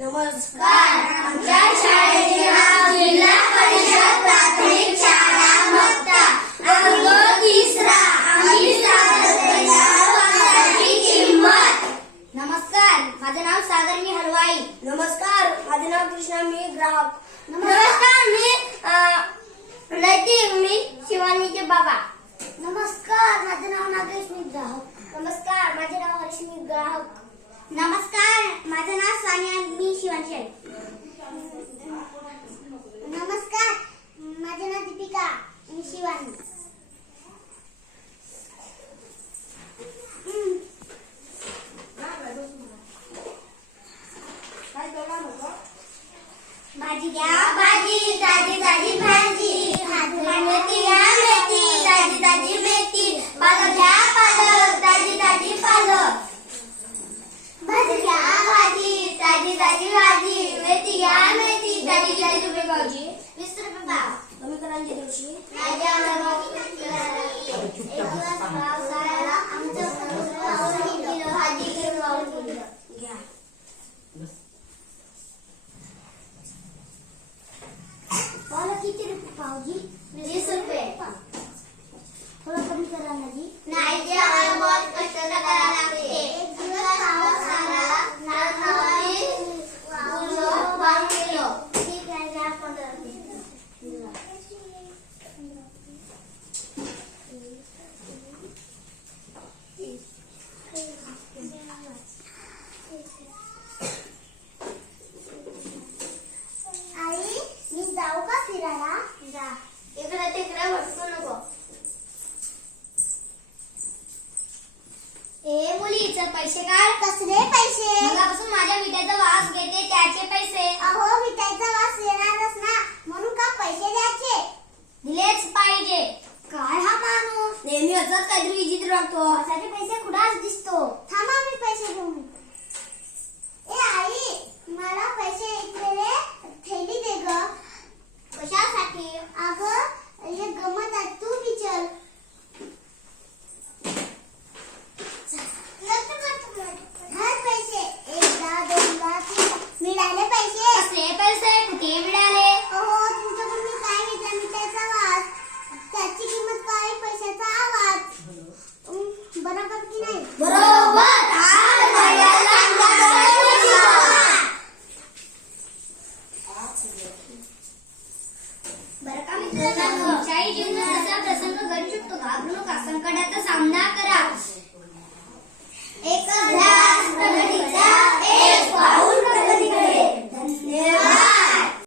नमस्कार. आमच्या शाळेचे नाव जिल्हा परिषद प्राथमिक शाळा मत्ता. अंक 3. आम्ही सादर केलेल्या वाक्याची किंमत. नमस्कार, माझे नाव सागर, मी हलवाई. नमस्कार, माझे नाव कृष्णा, मी ग्राहक. नमस्कार, मी नैतिक, मी शिवानीचे बाबा. नमस्कार, माझे नाव नागेश, मी ग्राहक. नमस्कार, माझे नाव हर्ष, मी ग्राहक. नमस्कार, माझे नाव सानिया, मी शिवानी आहे. नमस्कार, माझे नाव दीपिका, मी शिवानी. भाजी घ्या भाजी, ताजी ताजी भाजी, मेथी घ्या मेथी, ताजी ताजी मेथी, पालक घ्या पालक, ताजी ताजी पालक. भाजी घ्या भाजी, ताजी ताजी भाजी, मेथी घ्या मेथी, ताजी ताजी. रुपये भाजी, 20 रुपये पाव. कमी करांच्या दिवशी भाजी घ्या. किती रुपये पावजी? 20 रुपये. थोडं कमी करा ना जी. नाही जी, आम्हाला बहुत कष्ट करायला लागते. एक दिवस पाऊस आला, नारळाची फुलं वाहून गेलो. ठीक आहे, घ्या 15 रुपये. आई, मी जाऊ का फिरायला? जा. इकडे तिकडे भटकू नको. ए मुली, चल पैसे काढ. कसले पैसे? मगापासून माझ्या मिठाचा वास घेते, त्याचे पैसे. अहो, मिठाचा वास येणारच ना, म्हणून का पैसे द्यायचे? दिलेच पाहिजे. काय हा माणूस नेहमी असंच काहीतरी विचित्र वागतो. वासाचे पैसे कुडाच दिसतो. थांबा, मी पैसे घेऊन. ए आई, मला पैसे इकडे थैली दे ग. कशासाठी? अगं, हे गमत आहे, तू विचार. पैसे 1दा 2दा 3दा मिळाले पैसे. कसले पैसे? कुठे मिळाले?